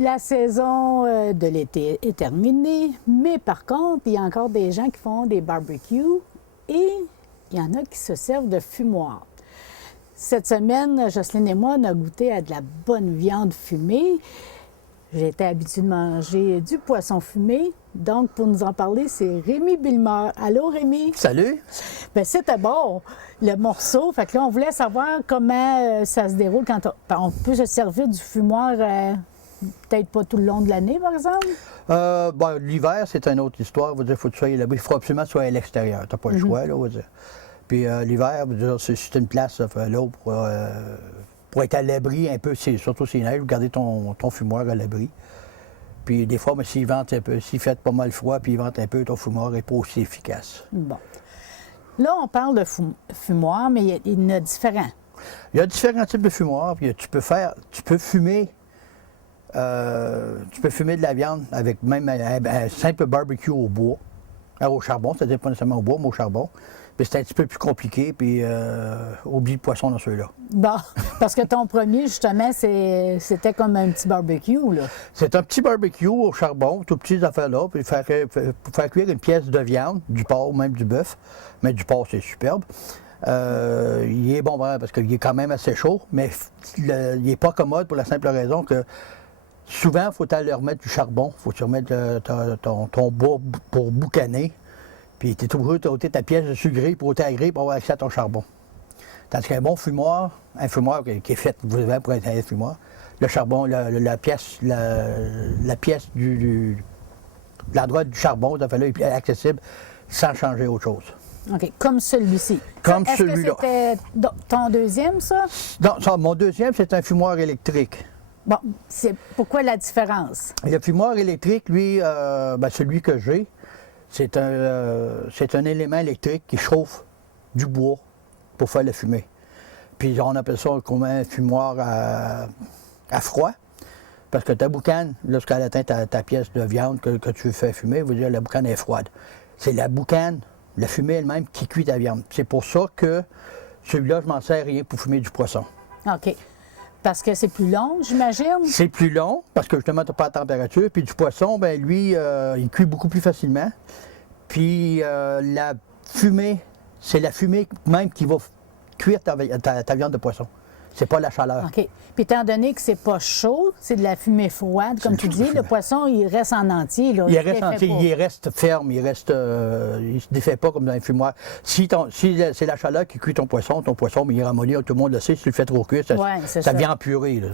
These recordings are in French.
La saison de l'été est terminée, mais par contre, il y a encore des gens qui font des barbecues et il y en a qui se servent de fumoir. Cette semaine, Jocelyne et moi, on a goûté à de la bonne viande fumée. J'étais habituée de manger du poisson fumé. Donc, pour nous en parler, c'est Rémi Billemeur. Allô, Rémi? Salut! Bien, c'était bon, le morceau. Fait que là, on voulait savoir comment ça se déroule quand on peut se servir du fumoir, peut-être pas tout le long de l'année, par exemple? L'hiver, c'est une autre histoire. Il faut que tu sois là-bas. Il faut absolument que tu sois à l'extérieur. Tu n'as pas le choix, là, on va dire. Puis l'hiver, c'est une place là, pour être à l'abri un peu, surtout s'il neige, garder ton fumoir à l'abri. Puis des fois, s'il vente un peu, s'il fait pas mal froid, puis il vente un peu, ton fumoir n'est pas aussi efficace. Bon. Là, on parle de fumoir, mais il y en a différents. Il y a différents types de fumoirs. Puis tu peux fumer de la viande avec même un simple barbecue au bois, au charbon, c'est-à-dire pas nécessairement au bois, mais au charbon. Puis c'est un petit peu plus compliqué, puis oublie le poisson dans ceux-là. Bon, parce que ton premier, justement, c'était comme un petit barbecue, là. C'est un petit barbecue au charbon, tout petites affaires-là, puis pour faire cuire une pièce de viande, du porc, même du bœuf. Mais du porc, c'est superbe. Il est bon parce qu'il est quand même assez chaud, mais il n'est pas commode pour la simple raison que souvent, il faut aller remettre du charbon, il faut que tu remettes ton bois pour boucaner. Puis tu es obligé de ôter ta pièce de sucré pour ôter la grille pour avoir accès à ton charbon. Tandis qu'un bon fumoir, un fumoir qui est fait vraiment pour être un fumoir, le charbon, la pièce l'endroit du charbon, ça fait là, est accessible sans changer autre chose. OK, comme celui-ci. Comme celui-là. Est-ce que c'était ton deuxième, ça? Non, mon deuxième, c'est un fumoir électrique. Bon, pourquoi la différence? Le fumoir électrique, lui, celui que j'ai, c'est un élément électrique qui chauffe du bois pour faire la fumée. Puis on appelle ça comme un fumoir à froid, parce que ta boucane, lorsqu'elle atteint ta pièce de viande que tu veux faire fumer, veut dire que la boucane est froide. C'est la boucane, la fumée elle-même qui cuit ta viande. C'est pour ça que celui-là, je m'en sers rien pour fumer du poisson. OK. Parce que c'est plus long, j'imagine? C'est plus long, parce que justement, tu n'as pas la température. Puis du poisson, ben lui, il cuit beaucoup plus facilement. Puis la fumée, c'est la fumée même qui va cuire ta viande de poisson. C'est pas la chaleur. OK. Puis étant donné que c'est pas chaud, c'est de la fumée froide, comme tu dis, le poisson, il reste en entier. Là, il reste entier, il reste ferme, il se défait pas comme dans un fumoir. Si c'est la chaleur qui cuit ton poisson, mais il est ramolli, tout le monde le sait, si tu le fais trop cuire, ça vient en purée. Là.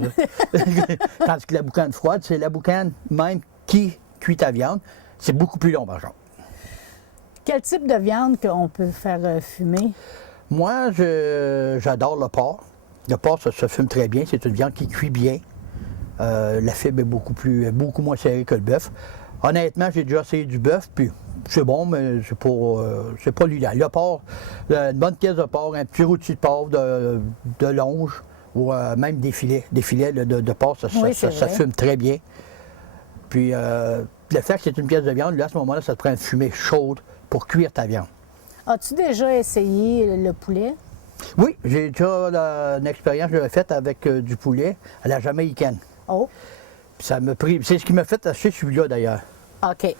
Tandis que la boucane froide, c'est la boucane même qui cuit ta viande. C'est beaucoup plus long, par exemple. Quel type de viande qu'on peut faire fumer? Moi, j'adore le porc. Le porc, ça se fume très bien. C'est une viande qui cuit bien. La fibre est beaucoup moins serrée que le bœuf. Honnêtement, j'ai déjà essayé du bœuf, puis c'est bon, mais c'est pas l'idéal. Le porc, une bonne pièce de porc, un petit rôti de porc de longe, ou même des filets. Des filets de porc, ça fume très bien. Puis, le fait que c'est une pièce de viande, là, à ce moment-là, ça te prend une fumée chaude pour cuire ta viande. As-tu déjà essayé le poulet? Oui, j'ai déjà une expérience que j'avais faite avec du poulet à la jamaïcaine. Oh! Puis ça m'a pris. C'est ce qui m'a fait acheter celui-là d'ailleurs. OK.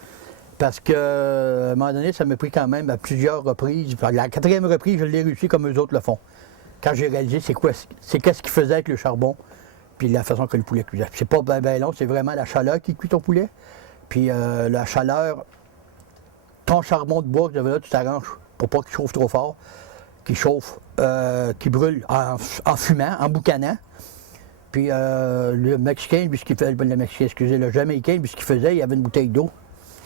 Parce qu'à un moment donné, ça m'a pris quand même à plusieurs reprises. La quatrième reprise, je l'ai réussi comme eux autres le font. Quand j'ai réalisé qu'est-ce qu'ils faisaient avec le charbon, puis la façon que le poulet cuisait. C'est pas bien long, c'est vraiment la chaleur qui cuit ton poulet. Puis la chaleur, ton charbon de bois que là, tu t'arranges pour pas qu'il chauffe trop fort, qui brûle en fumant, en boucanant. Puis le Mexicain, lui, le Jamaïcain, lui, ce qu'il faisait, il avait une bouteille d'eau.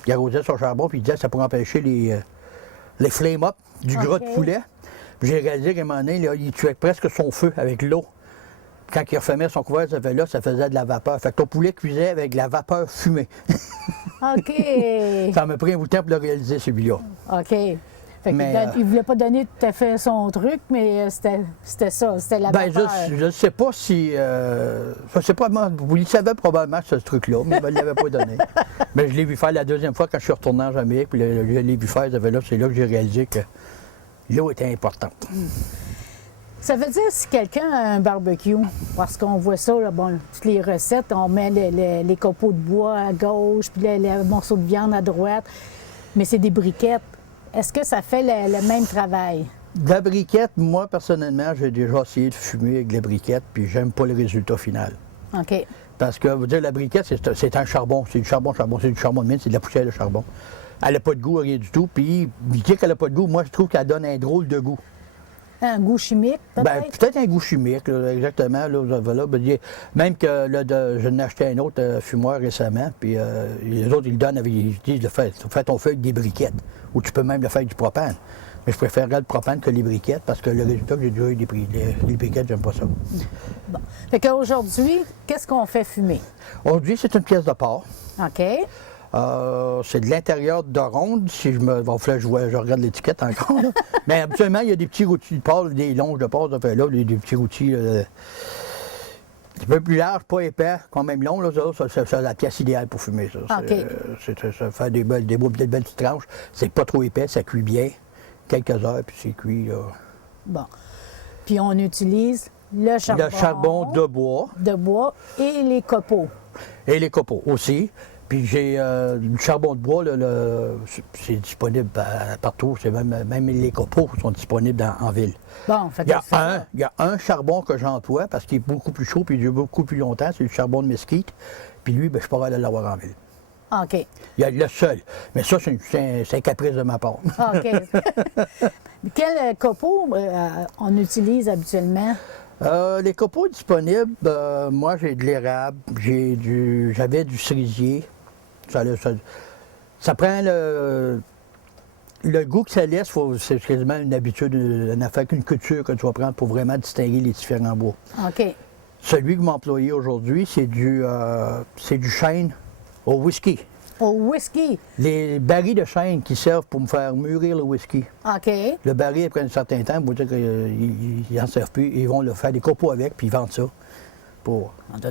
Il arrosait son charbon, puis il disait que ça pourrait empêcher les flame-up du gras de poulet. Puis j'ai réalisé qu'à un moment donné, là, il tuait presque son feu avec l'eau. Quand il refermait son couvert, ça faisait de la vapeur. Fait que ton poulet cuisait avec de la vapeur fumée. OK. Ça m'a pris un bout de temps pour le réaliser, celui-là. OK. Fait il ne voulait pas donner tout à fait son truc, mais c'était ça, c'était la vapeur. Je ne sais pas si... je sais pas, il savait probablement ce truc-là, mais il ne me l'avait pas donné. Mais je l'ai vu faire la deuxième fois quand je suis retourné en Jamaïque, puis je l'ai vu faire, c'est là que j'ai réalisé que l'eau était importante. Ça veut dire si quelqu'un a un barbecue, parce qu'on voit ça, là, bon, toutes les recettes, on met les copeaux de bois à gauche, puis les morceaux de viande à droite, mais c'est des briquettes. Est-ce que ça fait le même travail? De la briquette, moi, personnellement, j'ai déjà essayé de fumer avec de la briquette, puis j'aime pas le résultat final. OK. Parce que, vous dire, la briquette, c'est un charbon. C'est du charbon, c'est du charbon de mine, c'est de la poussière de charbon. Elle n'a pas de goût, rien du tout. Puis, dire qu'elle n'a pas de goût, moi, je trouve qu'elle donne un drôle de goût. Un goût chimique, peut-être? Ben, peut-être un goût chimique, là, exactement. Là, même que là, je n'ai acheté un autre fumoir récemment, puis les autres, ils le donnent avec. Ils disent, fais ton feu avec des briquettes, ou tu peux même le faire avec du propane. Mais je préférerais le propane que les briquettes, parce que le résultat que j'ai déjà eu les briquettes, j'aime pas ça. Bon. Fait qu'aujourd'hui, qu'est-ce qu'on fait fumer? Aujourd'hui, c'est une pièce de porc. OK. C'est de l'intérieur de ronde. Si je me. Bon, là, je regarde l'étiquette encore. Là. Mais habituellement, il y a des petits rôtis de porc, des longes de porc, ça fait là, des petits rôtis. Un peu plus large, pas épais, quand même long, là, c'est la pièce idéale pour fumer. Ça, ça fait des belles petites tranches. C'est pas trop épais, ça cuit bien. Quelques heures, puis c'est cuit. Là. Bon. Puis on utilise le charbon. Le charbon de bois. De bois et les copeaux. Et les copeaux aussi. Puis j'ai du charbon de bois, c'est disponible partout. C'est même les copeaux sont disponibles en ville. Bon, fait il y a un charbon que j'emploie parce qu'il est beaucoup plus chaud puis il dure beaucoup plus longtemps. C'est le charbon de mesquite. Puis lui, ben, je pourrais aller l'avoir en ville. OK. Il y a le seul. Mais ça, c'est un caprice de ma part. OK. Quel copeau on utilise habituellement? Les copeaux disponibles, moi j'ai de l'érable, j'avais du cerisier. Ça prend le goût que ça laisse, c'est quasiment une habitude, une affaire qu'une culture que tu vas prendre pour vraiment distinguer les différents bois. OK. Celui que vous m'employez aujourd'hui, c'est du chêne au whisky. Au whisky? Les barils de chêne qui servent pour me faire mûrir le whisky. OK. Le baril, après un certain temps, vous dire qu'ils n'en servent plus, ils vont le faire des copeaux avec, puis ils vendent ça.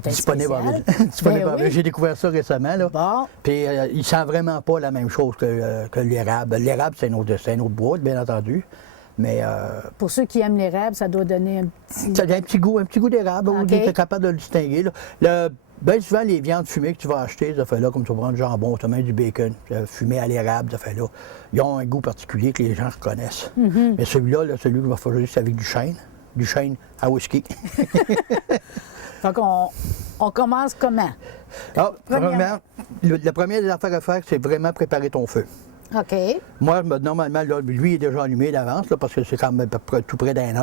Disponible en ville. Oui. J'ai découvert ça récemment. Là. Bon. Puis il ne sent vraiment pas la même chose que l'érable. L'érable, c'est un autre bois, bien entendu. Mais pour ceux qui aiment l'érable, ça doit donner un petit... Ça a un petit goût d'érable. Okay. Tu es capable de le distinguer. Là. Bien souvent, les viandes fumées que tu vas acheter, ça fait là, comme tu vas prendre du jambon, tu as même du bacon, fumé à l'érable, ça fait là. Ils ont un goût particulier que les gens reconnaissent. Mm-hmm. Mais celui-là, celui que va faire c'est avec du chêne à whisky. Fait qu'on commence comment? Ah, premièrement, la première des affaires à faire, c'est vraiment préparer ton feu. OK. Moi, normalement, là, lui, il est déjà allumé d'avance, parce que c'est quand même tout près d'une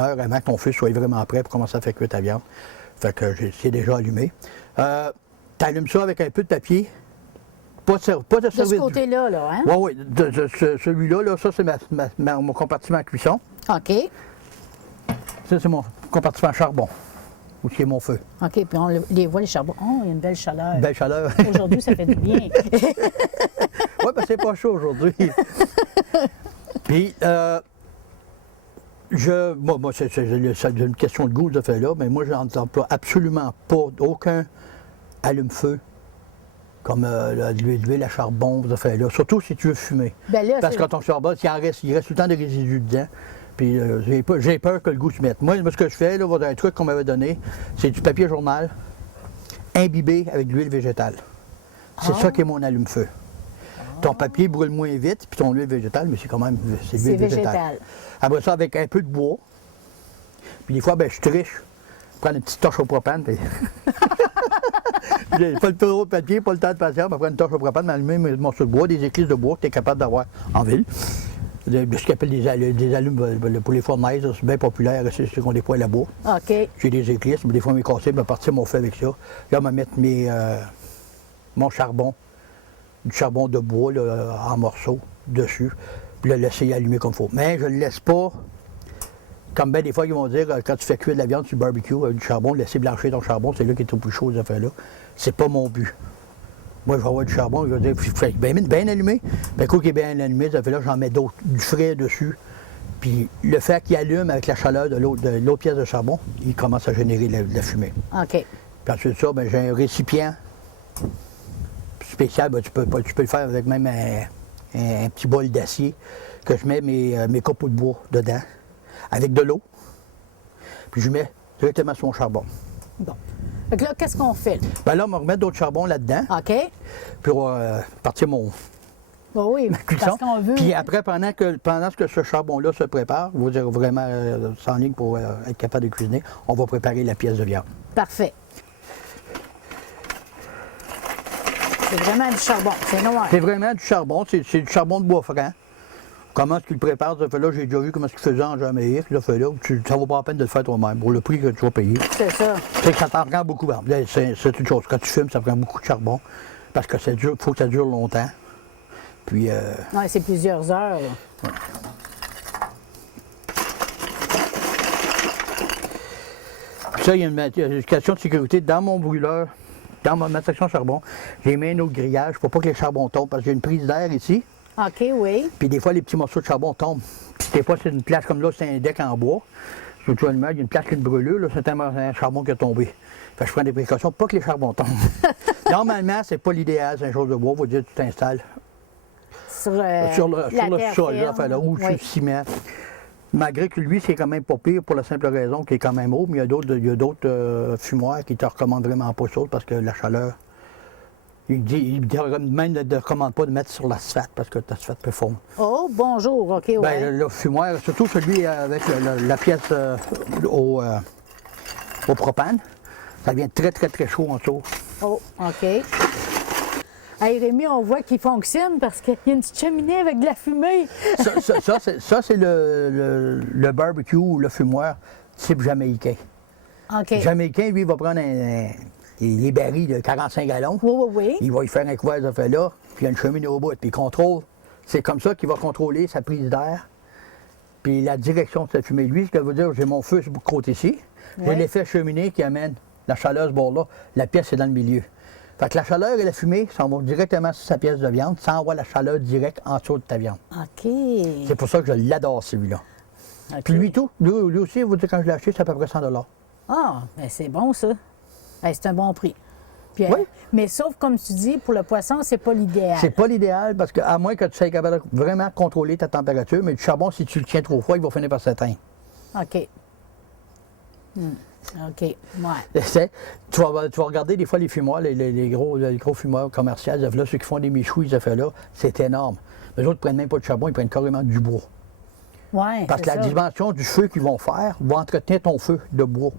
heure avant que ton feu soit vraiment prêt pour commencer à faire cuire ta viande. Fait que c'est déjà allumé. Tu allumes ça avec un peu de papier. Pas de servir. De ce côté-là, là, hein? Oui, celui-là, là, ça, c'est mon compartiment à cuisson. OK. Ça, c'est mon compartiment charbon, où c'est mon feu. OK, puis on les voit, les charbons. Oh, il y a une belle chaleur. Belle chaleur. Aujourd'hui, ça fait du bien. Oui, ben c'est pas chaud aujourd'hui. Puis, moi, c'est une question de goût, ça fait là, mais moi, je n'emploie absolument pas aucun allume-feu comme l'huile à charbon, ça fait là, surtout si tu veux fumer. Ben là, parce que quand on charbonne, il reste tout le temps des résidus dedans. Puis j'ai peur que le goût se mette. Moi, ce que je fais, là, un truc qu'on m'avait donné, c'est du papier journal imbibé avec de l'huile végétale. C'est ça qui est mon allume-feu. Ton papier brûle moins vite, puis ton huile végétale, mais c'est quand même c'est l'huile végétale. Après ça, avec un peu de bois. Puis des fois, ben, je triche. Je prends une petite torche au propane. Puis... J'ai pas le trop de papier, pas le temps de patience. Je prends une torche au propane, m'allumer un morceau de bois, des éclisses de bois que tu es capable d'avoir en ville. Ce qu'on appelle des allumes pour les fournaises, c'est bien populaire, c'est qu'on des poêles à bois. OK. J'ai des éclisses, mais des fois, mes cassés, je vais partir mon feu avec ça. Là, je vais mettre mon charbon, du charbon de bois là, en morceaux dessus, puis le laisser allumer comme il faut. Mais je ne le laisse pas, comme bien des fois, ils vont dire, quand tu fais cuire de la viande sur le barbecue avec du charbon, laisser blanchir ton charbon, c'est là qui est au plus chaud, ces affaires-là. C'est pas mon but. Moi, je vais avoir du charbon, je vais dire, il faut bien allumé. Bien, coup qui est bien allumé, ça fait là, j'en mets du frais dessus. Puis le fait qu'il allume avec la chaleur de l'autre pièce de charbon, il commence à générer de la fumée. OK. Puis ensuite de ça, bien, j'ai un récipient spécial, bien, tu peux le faire avec même un petit bol d'acier que je mets mes copeaux de bois dedans, avec de l'eau. puis je mets directement sur mon charbon. Bon. Fait que là, qu'est-ce qu'on fait? Ben là, on va remettre d'autres charbons là-dedans, OK. pour partir mon Oh oui, cuisson. parce qu'on veut... Puis après, pendant que ce charbon-là se prépare, vous dire vraiment s'enligne pour être capable de cuisiner, on va préparer la pièce de viande. Parfait. C'est vraiment du charbon, c'est noir. C'est vraiment du charbon, c'est du charbon de bois franc. Comment est-ce qu'il prépare ce fait-là? J'ai déjà vu comment est-ce qu'il faisait en Jamaïque, ce fait-là. Ça vaut pas la peine de le faire toi-même, pour le prix que tu vas payer. C'est ça. C'est que ça t'en prend beaucoup. C'est une chose. Quand tu fumes, ça prend beaucoup de charbon, parce que ça dure, faut que ça dure longtemps. Puis... Oui, c'est plusieurs heures. Là. Puis ça, il y a une question de sécurité. Dans mon brûleur, dans ma section charbon, j'ai mis un autre grillage pour pas que les charbons tombent, parce que j'ai une prise d'air ici. OK, oui. Puis des fois, les petits morceaux de charbon tombent. Puis des fois, c'est une place comme là, c'est un deck en bois. Surtout il y a une place qui a une brûlure, là, c'est un charbon qui a tombé. Fait que je prends des précautions pour pas que les charbons tombent. Normalement, c'est pas l'idéal, c'est une chose de bois. Faut dire, tu t'installes Sur, sur le sol, là, ferme. là, ou sur le ciment. Malgré que lui, c'est quand même pas pire pour la simple raison qu'il est quand même haut, mais il y a d'autres fumoirs qui te recommandent vraiment pas ça parce que la chaleur. Il dit même ne te recommande pas de mettre sur l'asphalte parce que l'asphalte peut fondre. Oh, bonjour, OK, ouais. Ben, le fumoir, surtout celui avec la pièce au propane, ça devient très, très, très chaud en dessous. Oh, OK. Hey, Rémi, on voit qu'il fonctionne parce qu'il y a une petite cheminée avec de la fumée. Ça, c'est le barbecue ou le fumoir type jamaïcain. OK. Le jamaïcain, lui, il va prendre des barils de 45 gallons. Oui, oui, oui. Il va y faire un couvert de fait là, puis il y a une cheminée au bout, puis il contrôle. C'est comme ça qu'il va contrôler sa prise d'air, puis la direction de cette fumée. Lui, ce que veut dire, j'ai mon feu sur le côté ici, j'ai Ouais. l'effet cheminée qui amène la chaleur ce bord-là, la pièce est dans le milieu. Fait que la chaleur et la fumée s'en vont directement sur sa pièce de viande, sans avoir la chaleur directe en dessous de ta viande. OK. C'est pour ça que je l'adore, celui-là. OK. Puis lui, tout, lui aussi, vous dire, quand je l'ai acheté, c'est à peu près 100 $. Ah, ben c'est bon, ça. Hey, c'est un bon prix. Puis, Oui. Mais sauf, comme tu dis, pour le poisson, c'est pas l'idéal. C'est pas l'idéal parce que, à moins que tu sois capable de vraiment contrôler ta température, mais du charbon, si tu le tiens trop froid, il va finir par s'éteindre. OK. OK. Ouais. Tu vas regarder des fois les fumoirs, les gros fumoirs commerciaux, là, ceux qui font des michouilles, ces fait-là, c'est énorme. Les autres ne prennent même pas de charbon, ils prennent carrément du bois. Ouais. Parce que la dimension du feu qu'ils vont faire va entretenir ton feu de bois.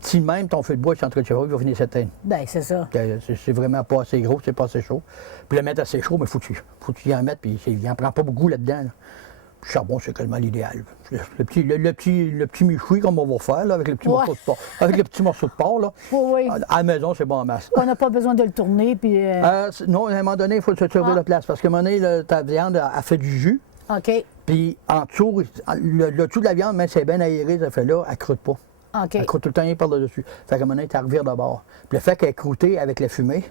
Si même ton feu de bois est entretenu, il va finir s'éteindre. Ben, c'est ça. C'est vraiment pas assez gros, c'est pas assez chaud. Puis le mettre assez chaud, mais faut que tu y en mettes, puis il n'en prend pas beaucoup là-dedans. Là. Le charbon, c'est quasiment l'idéal. Le petit michoui comme on va faire, là, avec le petit morceau de porc. Avec le petit morceau de porc, là. Oui, oui. À la maison, c'est bon en masse. On n'a pas besoin de le tourner, puis... Non, à un moment donné, il faut se servir de place. Parce qu'à un moment donné, ta viande a fait du jus. OK. Puis en dessous, le dessous de la viande, même si c'est bien aéré, ça fait là, elle ne croûte pas. OK. Elle croûte tout le temps rien par-dessus. Fait qu'à un moment donné, tu la revires de bord. Puis le fait qu'elle est croûtée avec la fumée,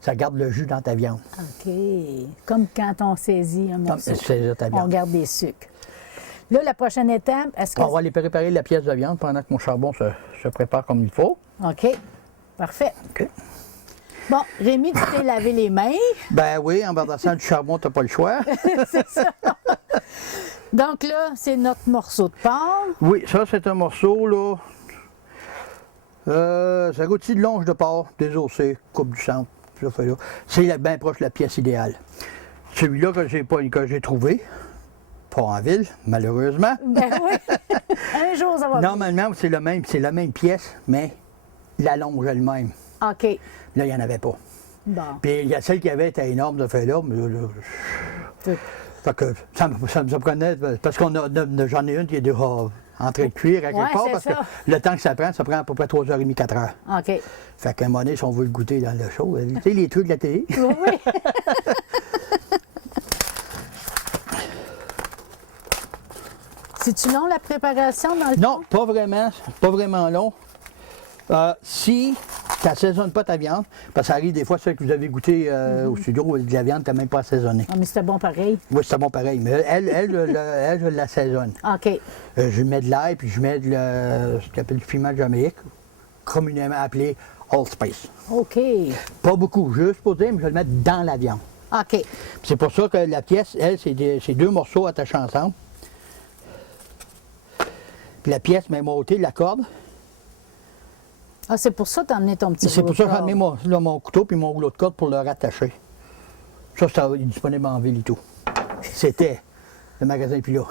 ça garde le jus dans ta viande. OK. Comme quand on saisit un morceau. C'est ta viande. On garde des sucres. Là, la prochaine étape, est-ce que... On va aller préparer la pièce de viande pendant que mon charbon se prépare comme il faut. OK. Parfait. OK. Bon, Rémi, tu t'es lavé les mains. Ben oui, en verdassant du charbon, tu n'as pas le choix. C'est ça. Donc là, c'est notre morceau de porc. Oui, ça, c'est un morceau, là. C'est un outil de longe de porc, désossé, coupe du centre. Ça fait là. C'est bien proche de la pièce idéale. Celui-là que j'ai trouvé, pas en ville, malheureusement. Ben oui. Un jour, ça va venir. Normalement, c'est la même pièce, mais la longe elle-même. OK. Là, il n'y en avait pas. Bon. Puis il y a celle qui avait été énorme de fait là, mais là, Tout. fait que ça me surprenait, parce j'en ai une qui est déjà en train de cuire à quelque Ouais, part, c'est parce ça. que le temps que ça prend à peu près 3h30, 4h. OK. Fait qu'à un moment donné, si on veut le goûter dans le show, tu sais, les trucs de la télé. Oui, oui. C'est-tu long, la préparation dans le Non, pas vraiment long. Si tu n'assaisonnes pas ta viande, parce que ça arrive des fois, ceux que vous avez goûté au studio, de la viande, tu n'as même pas assaisonné. Ah, mais c'était bon pareil. Oui, c'est bon pareil, mais elle, je l'assaisonne. OK. Je mets de l'ail, puis je mets ce qu'on appelle du piment de Jamaïque, communément appelé allspice. OK. Pas beaucoup, juste pour dire, mais je vais le mettre dans la viande. OK. Puis c'est pour ça que la pièce, elle, c'est deux morceaux attachés ensemble. Puis la pièce, mais montée, la corde. Ah, c'est pour ça que tu as emmené ton petit C'est rouleau pour ça de que j'ai amené corde. mon couteau puis mon rouleau de corde pour le rattacher. Ça est disponible en ville et tout. C'était le magasin puis là.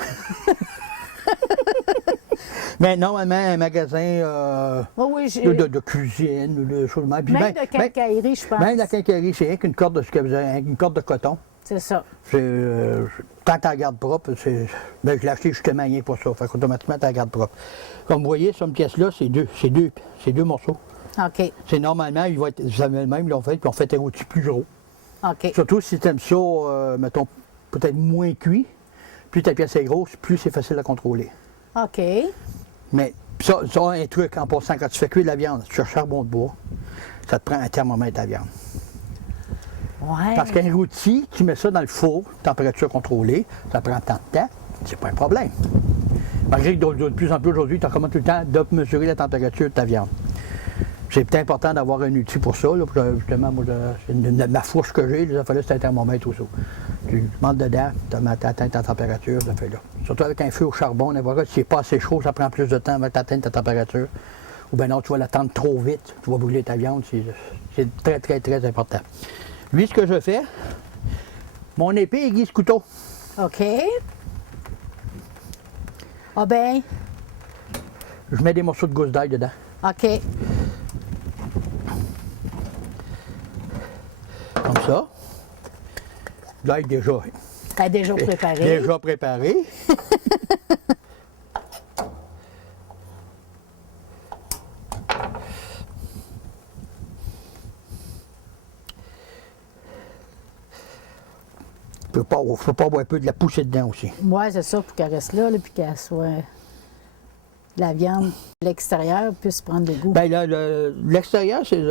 Mais normalement, un magasin Oh oui, de cuisine ou de choses de même. Puis même de quincaillerie, je pense. Même la quincaillerie, c'est rien qu'une corde une corde de coton. C'est ça. Tant que tu la gardes propre, ben, je l'ai acheté justement rien pour ça. Fait qu'automatiquement, tu la gardes propre. Comme vous voyez, sur une pièce-là, c'est deux morceaux. OK. C'est normalement, ils vont être, vous savez même, ils l'ont fait, puis on fait un outil plus gros. OK. Surtout si tu aimes ça, mettons, peut-être moins cuit, plus ta pièce est grosse, plus c'est facile à contrôler. OK. Mais ça, un truc en passant, quand tu fais cuire de la viande sur charbon de bois, ça te prend un thermomètre à viande. Ouais. Parce qu'un rôti, tu mets ça dans le four, température contrôlée, ça prend tant de temps, c'est pas un problème. Malgré que de plus en plus aujourd'hui, tu recommandes tout le temps de mesurer la température de ta viande. C'est important d'avoir un outil pour ça. Là, justement, moi, la fourche que j'ai, il fallait c'est un thermomètre aussi. Tu montes dedans, tu atteins ta température, ça fait là. Surtout avec un feu au charbon, si c'est pas assez chaud, ça prend plus de temps avant d'atteindre ta température. Ou bien non, tu vas l'attendre trop vite, tu vas brûler ta viande, c'est très, très, très important. Lui, ce que je fais, mon épée aiguise couteau. OK. Ah ben, Je mets des morceaux de gousse d'ail dedans. OK. Comme ça. L'ail déjà. Déjà préparé. Déjà préparé. Il ne faut pas avoir un peu de la poussée dedans aussi. Ouais, c'est ça, pour qu'elle reste là, puis qu'elle soit. La viande, l'extérieur, puisse prendre le goût. Bien, l'extérieur, c'est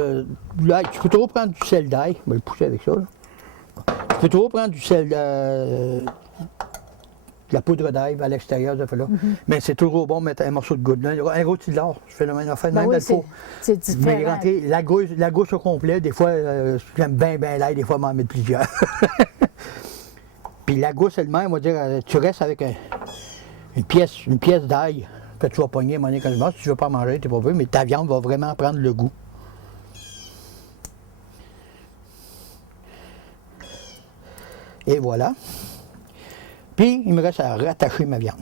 l'ail. Tu peux toujours prendre du sel d'ail. Je vais le pousser avec ça. Là. Tu peux toujours prendre du sel, de la poudre d'ail à l'extérieur, ça fait là. Mais c'est toujours bon de mettre un morceau de goutte. Un rôti de l'or, je fais le même affaire, même oui, dans le four. c'est différent. Mais rentrer la gousse au complet, des fois, j'aime bien l'ail, des fois, m'en mettre plusieurs. Puis la gousse elle-même, on va dire, tu restes avec une pièce d'ail que tu vas pogner à un moment donné quand tu manges. Si tu ne veux pas manger, tu n'es pas vu, mais ta viande va vraiment prendre le goût. Et voilà. Puis, il me reste à rattacher ma viande.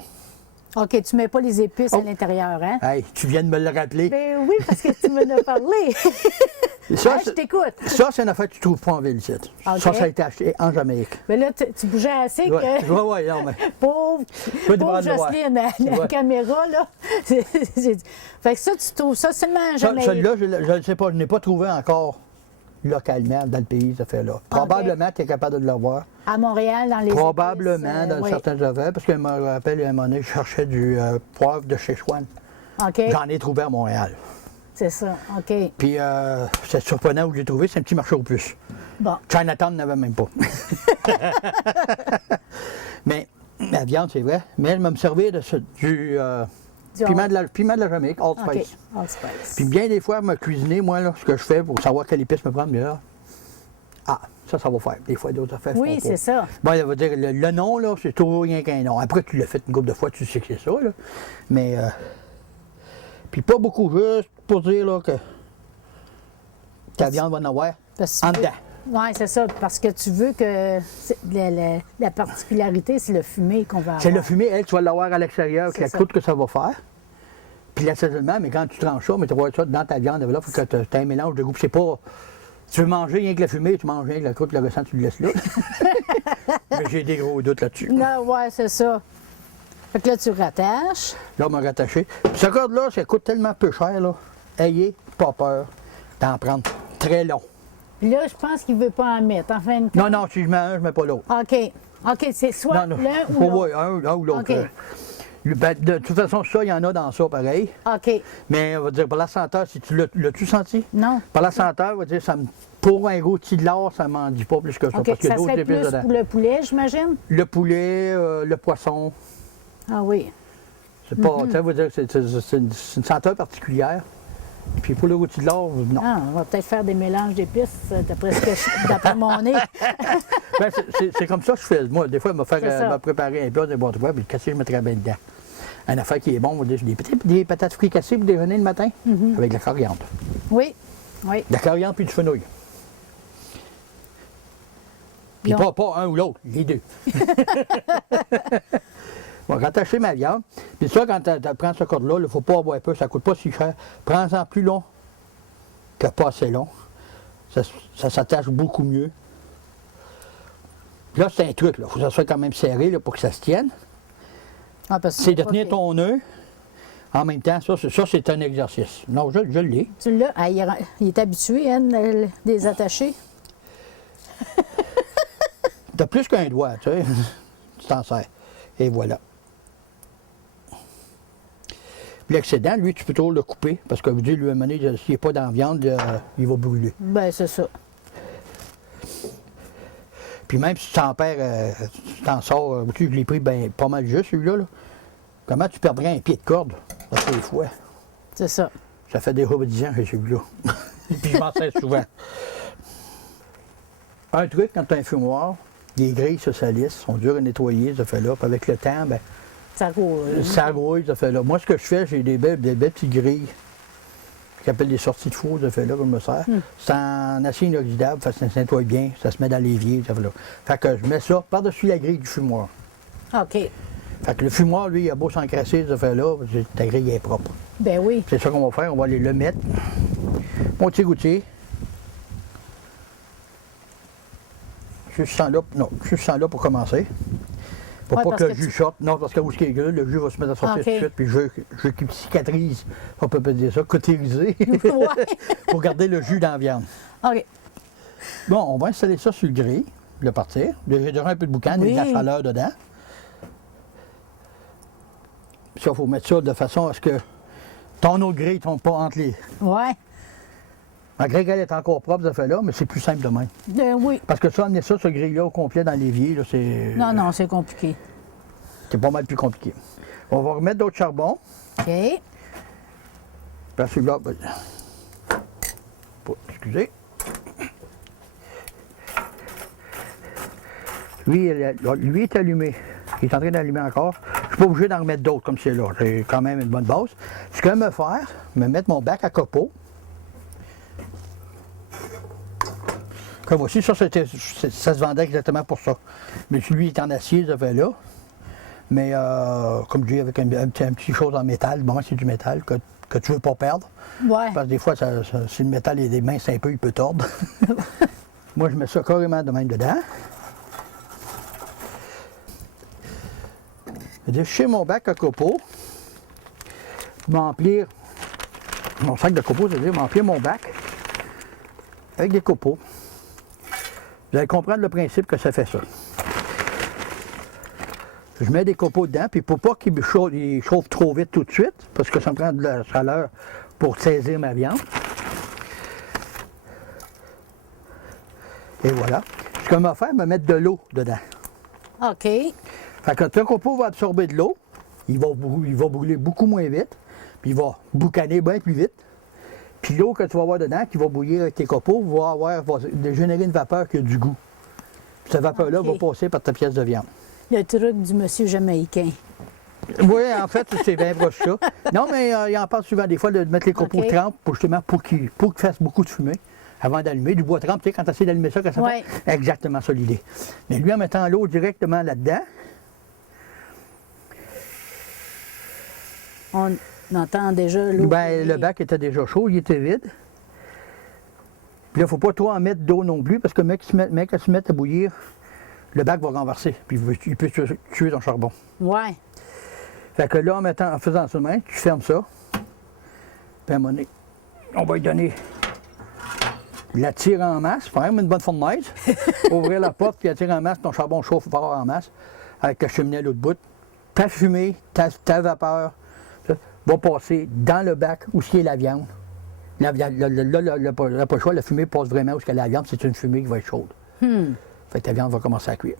OK, tu ne mets pas les épices à l'intérieur, hein? Hey, tu viens de me le rappeler. Ben oui, parce que tu m'en as parlé. Ça, Je t'écoute. Ça, c'est une affaire que tu ne trouves pas en ville, ici. Ça, ça a été acheté en Jamaïque. Mais là, tu bougeais assez que. Oui, non, mais. Pauvre Jocelyne, la caméra, là. Fait que ça, tu trouves ça seulement en Jamaïque. Celui-là, je ne sais pas, je n'ai pas trouvé encore localement dans le pays, ça fait là. Probablement, tu es capable de le voir. À Montréal, dans les Probablement, épices, dans certains affaires, parce que je me rappelle, à un moment donné, je cherchais du poivre de Szechuan. OK. J'en ai trouvé à Montréal. C'est ça, OK. Puis, c'est surprenant où j'ai trouvé, c'est un petit marché aux puces. Bon. Chinatown n'avait même pas. Mais la viande, c'est vrai. Mais elle m'a servi du piment de la Jamaïque, Old Spice. OK, Old Spice. Puis bien des fois, me cuisiner, moi, là, ce que je fais pour savoir quelle épice me prendre, mais là, ça va faire. Des fois, d'autres affaires Oui, c'est ça. Bon, ça veut dire, le nom, là, c'est toujours rien qu'un nom. Après, tu l'as fait une couple de fois, tu sais que c'est ça, là. Mais, puis pas beaucoup, juste pour dire, là, que ta viande va en avoir en dedans. Oui, c'est ça, parce que tu veux que la particularité, c'est le fumé qu'on va avoir. C'est le fumé, elle, tu vas l'avoir à l'extérieur, avec la ça. croûte que ça va faire. Puis l'assaisonnement, mais quand tu tranches ça, mais tu vas voir ça dans ta viande, là, il faut que tu aies un mélange de goût. C'est pas. Tu veux manger rien que la fumée, tu manges rien que la croûte, le restant, tu le laisses là. Mais j'ai des gros doutes là-dessus. Non, ouais, c'est ça. Fait que là, tu rattaches. Là, on m'a rattaché. Puis ce corde-là, ça coûte tellement peu cher, là. Ayez pas peur d'en prendre très long. Puis là, je pense qu'il ne veut pas en mettre. En fin de compte. Non, si je mets un, je mets pas l'autre. OK. OK, c'est soit l'un ou l'autre. Oui, un ou l'autre. OK. Ben, de toute façon, ça, il y en a dans ça, pareil. OK. Mais on va dire, par la senteur, si tu l'as-tu senti? Non. Par la senteur, on va dire, pour un rôti de l'or, ça ne m'en dit pas plus que ça. OK, Parce que ça d'autres serait épices plus dedans. pour le poulet, j'imagine? Le poulet, le poisson. Ah oui. C'est pas, tu sais, on va dire que c'est une senteur particulière. Puis pour le rôti de l'or, non. Ah, on va peut-être faire des mélanges d'épices, d'après mon nez. Ben, c'est comme ça que je fais. Moi, des fois, me C'est ça. préparer un plat de bon droit, puis le casser, je mettrais bien dedans. Une affaire qui est bon, des patates fricassées pour déjeuner le matin, avec de la coriandre. Oui, oui. De la coriandre puis du fenouil. Puis Non. pas un ou l'autre, les deux. Bon, rattacher ma viande. Puis ça, quand tu prends ce corde-là, il ne faut pas avoir peur, ça ne coûte pas si cher. Prends-en plus long que pas assez long. Ça s'attache beaucoup mieux. Puis là, c'est un truc, il faut que ça soit quand même serré là, pour que ça se tienne. Ah, parce que C'est de tenir ton nœud. En même temps, ça c'est un exercice. Non, je l'ai. Tu l'as? Ah, il est habitué, hein, des attachés. Tu as plus qu'un doigt, tu sais. Tu t'en sers. Et voilà. Puis l'excédent, lui, tu peux toujours le couper. Parce que vous dites, lui, à un moment donné, s'il n'est pas dans la viande, il va brûler. Ben, c'est ça. Puis même si tu t'en perds, tu t'en sors, je l'ai pris pas mal juste, celui-là. Là. Comment tu perdrais un pied de corde? Ça fait des fois. C'est ça. Ça fait des 10 ans que j'ai celui-là. Puis je m'en sers souvent. Un truc, quand tu as un fumoir, les grilles se salissent, sont dures à nettoyer, ça fait là. Puis avec le temps, ben, Ça roule. ça rouille, ça fait là. Moi, ce que je fais, j'ai des belles petites grilles qui appellent des sorties de four, ça fait là, que je me sers. C'est en acier inoxydable, ça se nettoie bien, ça se met dans l'évier, ça fait là. Fait que je mets ça par-dessus la grille du fumoir. OK. Fait que le fumoir, lui, il a beau s'encrasser, ça fait là, ta grille est propre. Ben oui. C'est ça qu'on va faire, on va aller le mettre. Mon petit goûtier. Juste sans là pour commencer. Pour Ouais, pas parce que le que jus sorte. Non, parce que où ce qui est gras, le jus va se mettre à sortir OK. tout de suite, puis je qui cicatrise, on peut pas dire ça, cautériser, Ouais. pour garder le jus dans la viande. OK. Bon, on va installer ça sur le grill, le partir. J'ai déjà un peu de boucan, Oui. de la chaleur dedans. Puis ça, il faut mettre ça de façon à ce que ton autre grille ne tombe pas entre les... Ouais. Malgré qu'elle est encore propre, ça fait là, mais c'est plus simple de même. Ben oui. Parce que ça, amener ça, ce grille-là au complet dans l'évier, là, c'est... Non, non, c'est compliqué. C'est pas mal plus compliqué. On va remettre d'autres charbons. OK. Parce que là, ben, excusez. Lui est allumé. Il est en train d'allumer encore. Je ne suis pas obligé d'en remettre d'autres comme c'est là. J'ai quand même une bonne base. Ce que je vais me faire, me mettre mon bac à copeaux. Comme voici, ça se vendait exactement pour ça. Mais celui est en acier, ça fait là. Mais comme je dis, avec un petit chose en métal, bon, c'est du métal que tu ne veux pas perdre. Ouais. Parce que des fois, si le métal est des minces un peu, il peut tordre. Moi, je mets ça carrément de même dedans. Je fais mon bac à copeaux. Je vais emplir mon sac de copeaux, c'est-à-dire m'emplir mon bac avec des copeaux. Vous allez comprendre le principe que ça fait ça. Je mets des copeaux dedans, puis pour pas qu'ils chauffent trop vite tout de suite, parce que ça me prend de la chaleur pour saisir ma viande. Et voilà. Ce que je vais faire, je vais mettre de l'eau dedans. OK. Fait que le copeau va absorber de l'eau, il va brûler beaucoup moins vite, puis il va boucaner bien plus vite. Puis l'eau que tu vas avoir dedans, qui va bouillir avec tes copeaux, va générer une vapeur qui a du goût. Puis cette vapeur-là va passer par ta pièce de viande. Le truc du monsieur jamaïcain. Oui, en fait, c'est bien proche ça. Non, mais il en parle souvent des fois de mettre les copeaux OK. trempes pour qu'ils fassent beaucoup de fumée avant d'allumer. Du bois trempe, tu sais, quand tu essaies d'allumer ça, quand ça Ouais. fait exactement ça l'idée. Mais lui, en mettant l'eau directement là-dedans, On entend déjà l'eau. ben, le bac était déjà chaud, il était vide. Puis là, il ne faut pas trop en mettre d'eau non plus, parce que quand il se met à bouillir, le bac va renverser, puis il peut tuer ton charbon. Ouais. Fait que là, en faisant ça de même, tu fermes ça. Puis à un moment donné, on va lui donner la tire en masse, faire une bonne fournaise, ouvrir la porte, puis la tire en masse, ton charbon chauffe fort en masse, avec la cheminée à l'autre bout. Ta fumée, ta vapeur, ça, va passer dans le bac où est la viande. Là, pas le choix, la fumée passe vraiment où est la viande, c'est une fumée qui va être chaude. Fait que ta viande va commencer à cuire.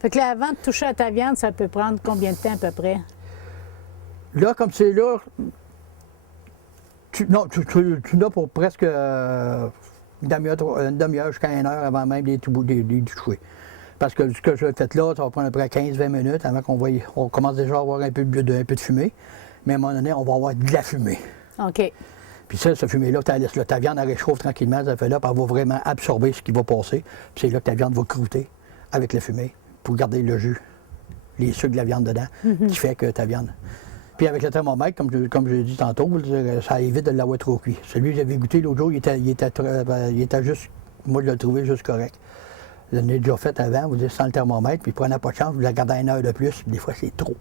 Fait que là, avant de toucher à ta viande, ça peut prendre combien de temps à peu près? Là, comme c'est là, tu l'as pour presque une demi-heure jusqu'à 1 heure avant même de les toucher. Parce que ce que je vais faire là, ça va prendre à peu près 15-20 minutes avant on commence déjà à avoir un peu de fumée. Mais à un moment donné, on va avoir de la fumée. OK. Puis ça, cette fumée-là, tu laisses là, ta viande, elle réchauffe tranquillement, ça fait là, puis elle va vraiment absorber ce qui va passer. Puis c'est là que ta viande va croûter avec la fumée pour garder le jus, les sucres de la viande dedans, qui fait que ta viande. Puis avec le thermomètre, comme je l'ai dit tantôt, ça évite de l'avoir trop cuit. Celui que j'avais goûté l'autre jour, il était juste, moi je l'ai trouvé juste correct. Je l'ai déjà fait avant, vous dites sans le thermomètre, puis prenez pas de chance, vous la gardez 1 heure de plus, puis des fois c'est trop.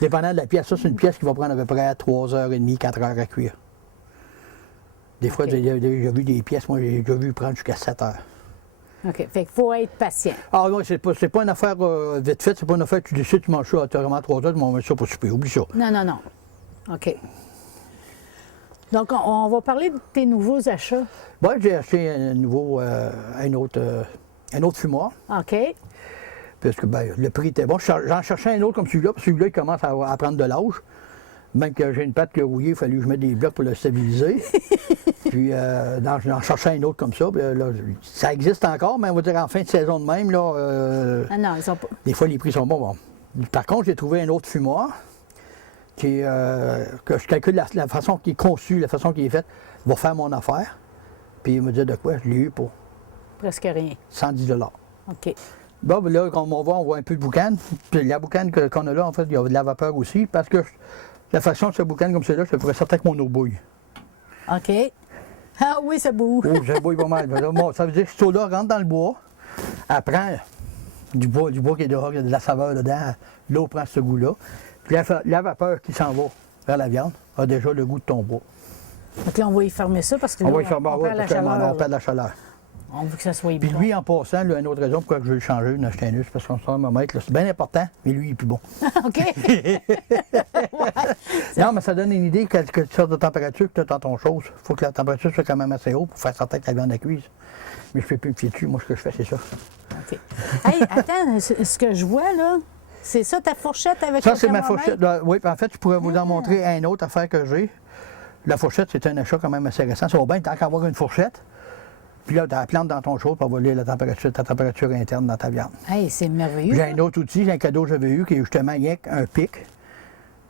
Dépendant de la pièce, ça c'est une pièce qui va prendre à peu près 3h30, 4h à cuire. Des fois, j'ai vu des pièces, moi j'ai déjà vu prendre jusqu'à 7 heures. OK. Fait qu'il faut être patient. Ah non, c'est pas une affaire vite faite, c'est pas une affaire que tu décides, tu manges ça à vraiment 3 heures, tu manges ça pour souper, oublie ça. Non, non, non. OK. Donc, on va parler de tes nouveaux achats. Moi, j'ai acheté un autre fumoir. OK. Parce que le prix était bon. J'en cherchais un autre comme celui-là, parce que celui-là, il commence à prendre de l'âge. Même que j'ai une patte qui a rouillé, il fallait que je mette des blocs pour le stabiliser. Puis j'en cherchais un autre comme ça. Puis, là, ça existe encore, mais on va dire en fin de saison de même. Là, Ah non, ils sont pas. des fois, les prix sont bons. Bon. Par contre, j'ai trouvé un autre fumoir que je calcule la façon qui est conçu, la façon qui est faite, va faire mon affaire. Puis il me dit de quoi? Je l'ai eu pour Presque rien. 110 $. OK. Bon, ben là, quand on voit un peu de boucan. Puis la boucane qu'on a là, en fait, il y a de la vapeur aussi, parce que la façon de ce boucan comme celui-là, je pourrais sortir avec mon eau bouille. OK. Ah oui, ça bouge. Oh, ça bouille pas mal. Bon, ça veut dire que cette eau-là rentre dans le bois, elle prend du bois qui est dehors, il y a de la saveur dedans, l'eau prend ce goût-là. Puis la vapeur qui s'en va vers la viande a déjà le goût de ton bois. Donc là, on va y fermer ça parce que là, On va y faire on perd la chaleur. on perd la chaleur. On veut que ça soit Puis bon. lui, en passant, là, une autre raison pourquoi je veux le changer, une acheter un autre, parce qu'on se thermomètre, là, c'est bien important, mais lui, il est plus bon. OK. Non, mais ça donne une idée quelle sorte de température que tu as dans ton chose. Il faut que la température soit quand même assez haute pour faire sortir que la viande à cuise. Mais je ne peux plus me fier dessus. Moi, ce que je fais, c'est ça. OK. Hey, attends, ce que je vois, là, c'est ça ta fourchette avec Ça, le c'est ma thermomètre? fourchette. Oui, puis en fait, je pourrais vous en montrer une autre affaire que j'ai. La fourchette, c'est un achat quand même assez récent. Ça va bien tant qu'avoir une fourchette. Puis là, tu la plantes dans ton chose pour voler ta température interne dans ta viande. Hey, c'est merveilleux. J'ai un autre outil, j'ai un cadeau que j'avais eu, qui est justement rien qu'un pic,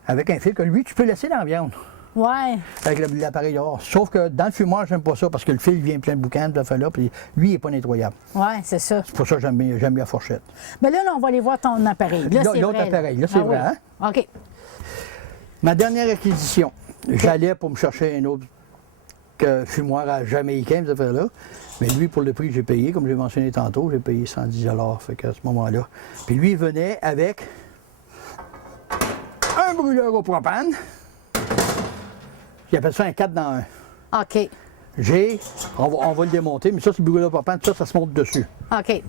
avec un fil que lui, tu peux laisser dans la viande, Ouais. avec l'appareil dehors. Sauf que dans le fumoir, j'aime pas ça, parce que le fil vient plein de boucan, de là, puis lui, il n'est pas nettoyable. Ouais, c'est ça. C'est pour ça que j'aime bien la fourchette. Mais là, on va aller voir ton appareil. Là, c'est L'autre vrai. appareil, là, c'est Ah vrai, oui. hein? OK. Ma dernière acquisition, j'allais pour me chercher un autre fumoir à jamaïcain, cette affaire-là. Mais lui, pour le prix que j'ai payé, comme j'ai mentionné tantôt, j'ai payé 110 $, fait qu'à ce moment-là. Puis lui, il venait avec un brûleur au propane. J'appelle ça un 4 dans 1. OK. On va le démonter, mais ça, c'est le brûleur au propane, ça se monte dessus. OK.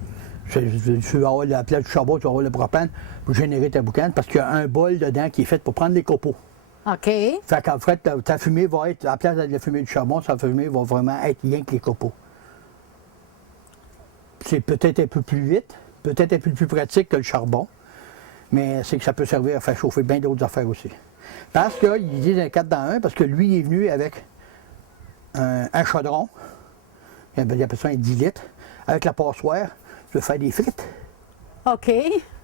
Tu vas avoir la plaque du charbon, tu vas avoir le propane pour générer ta boucane, parce qu'il y a un bol dedans qui est fait pour prendre les copeaux. OK. Fait qu'en fait, ta fumée va être, à la place de la fumée du charbon, sa fumée va vraiment être rien que les copeaux. C'est peut-être un peu plus vite, peut-être un peu plus pratique que le charbon, mais c'est que ça peut servir à faire chauffer bien d'autres affaires aussi. Parce qu'ils disent un 4 dans 1, parce que lui, il est venu avec un chaudron, il appelle ça un 10 litres, avec la passoire, je vais faire des frites. OK.